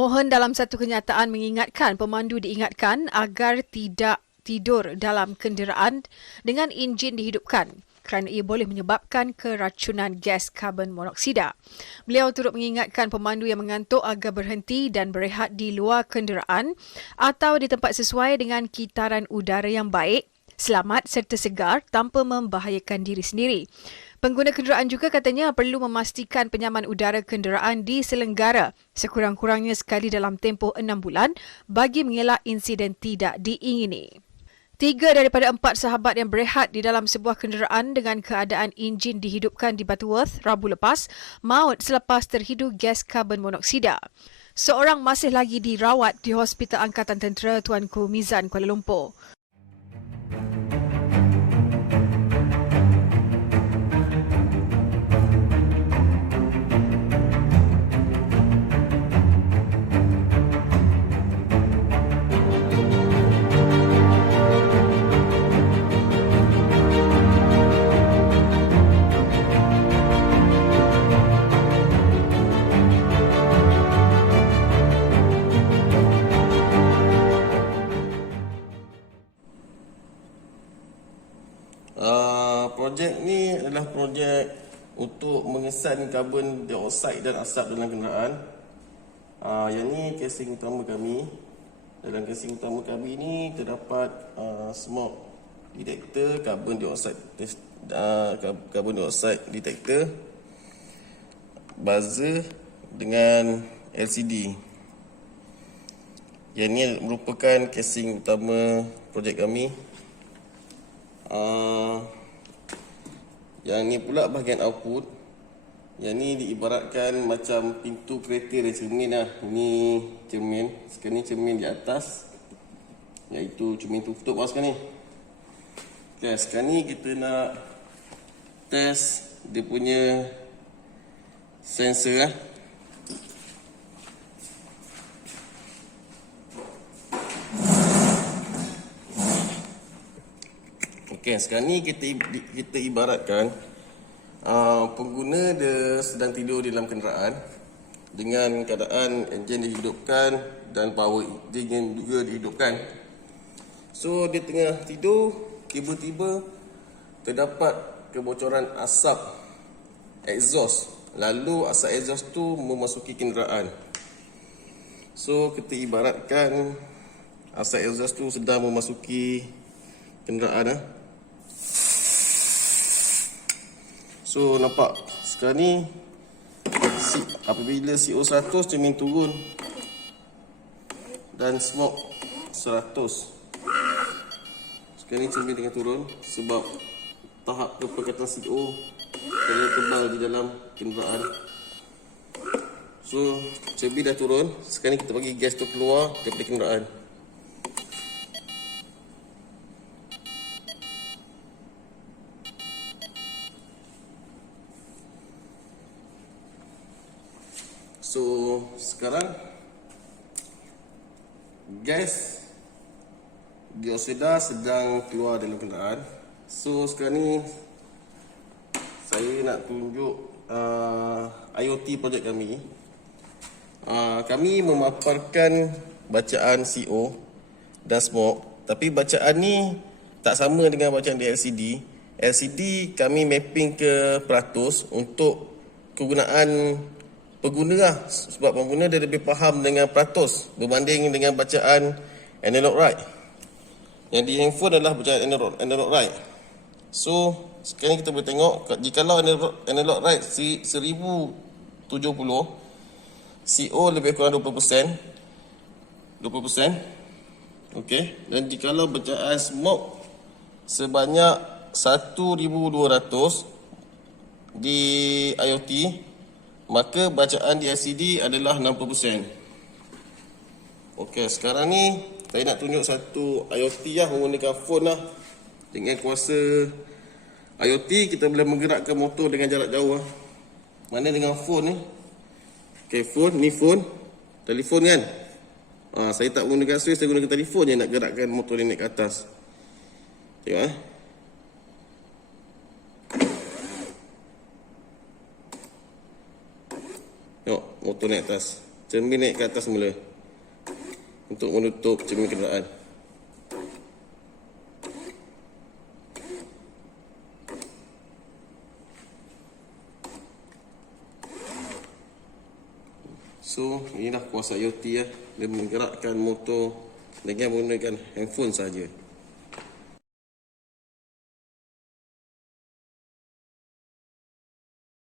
Mohon dalam satu kenyataan mengingatkan pemandu diingatkan agar tidak tidur dalam kenderaan dengan enjin dihidupkan kerana ia boleh menyebabkan keracunan gas karbon monoksida. Beliau turut mengingatkan pemandu yang mengantuk agar berhenti dan berehat di luar kenderaan atau di tempat sesuai dengan kitaran udara yang baik, selamat serta segar tanpa membahayakan diri sendiri. Pengguna kenderaan juga katanya perlu memastikan penyaman udara kenderaan diselenggara sekurang-kurangnya sekali dalam tempoh 6 bulan bagi mengelak insiden tidak diingini. 3 daripada 4 sahabat yang berehat di dalam sebuah kenderaan dengan keadaan enjin dihidupkan di Butterworth Rabu lepas maut selepas terhidu gas karbon monoksida. Seorang masih lagi dirawat di Hospital Angkatan Tentera Tuanku Mizan, Kuala Lumpur. Projek ni adalah projek untuk mengesan karbon dioksida dan asap dalam kenderaan. Yang ni casing utama kami. Dalam casing utama kami ni terdapat smoke detector, carbon dioxide detector, buzzer dengan LCD. Yang ni merupakan casing utama projek kami. Yang ni pula bahagian output. Yang ni diibaratkan macam pintu kereta dan cermin lah. Ini cermin. Sekarang ni cermin di atas, iaitu cermin tutup lah sekarang ni. Okay, sekarang ni kita nak test dia punya sensor lah. Okey, sekarang ni kita ibaratkan pengguna dia sedang tidur di dalam kenderaan dengan keadaan enjin dihidupkan dan power dia juga dihidupkan. So dia tengah tidur, tiba-tiba terdapat kebocoran asap exhaust. Lalu asap exhaust tu memasuki kenderaan. So kita ibaratkan asap exhaust tu sedang memasuki kenderaan . So nampak sekarang ni apabila CO100 cermin turun dan smoke 100. Sekarang ni cermin tengah turun sebab tahap kepekatan CO terlalu tebal di dalam kenderaan. So cermin dah turun, sekarang ni kita bagi gas tu keluar daripada kenderaan. So sekarang gas dioksida sedang keluar dalam kenderaan. So sekarang ni saya nak tunjuk IoT projek kami. Kami memaparkan bacaan CO dan smoke, tapi bacaan ni tak sama dengan bacaan di LCD. LCD kami mapping ke peratus untuk kegunaan pengguna lah, sebab pengguna dia lebih faham dengan peratus berbanding dengan bacaan analog write. Yang di handphone adalah bacaan analog write. So sekarang kita boleh tengok, jikalau analog write 1070, CO lebih kurang 20%. Okey, dan jikalau bacaan smoke sebanyak 1200 di IoT, maka bacaan di LCD adalah 60%. Okey, sekarang ni saya nak tunjuk satu IoT lah, menggunakan phone lah. Dengan kuasa IoT kita boleh menggerakkan motor dengan jarak jauh lah. Mana dengan phone ni? Okey, phone ni phone, telefon kan. Saya tak menggunakan switch, saya gunakan telefon je nak gerakkan motor ni naik ke atas. Tengok Tengok motor naik atas. cermin naik ke atas semula untuk menutup cermin kenderaan. So, inilah kuasa IoT ya. Dia menggerakkan motor dengan menggunakan handphone saja.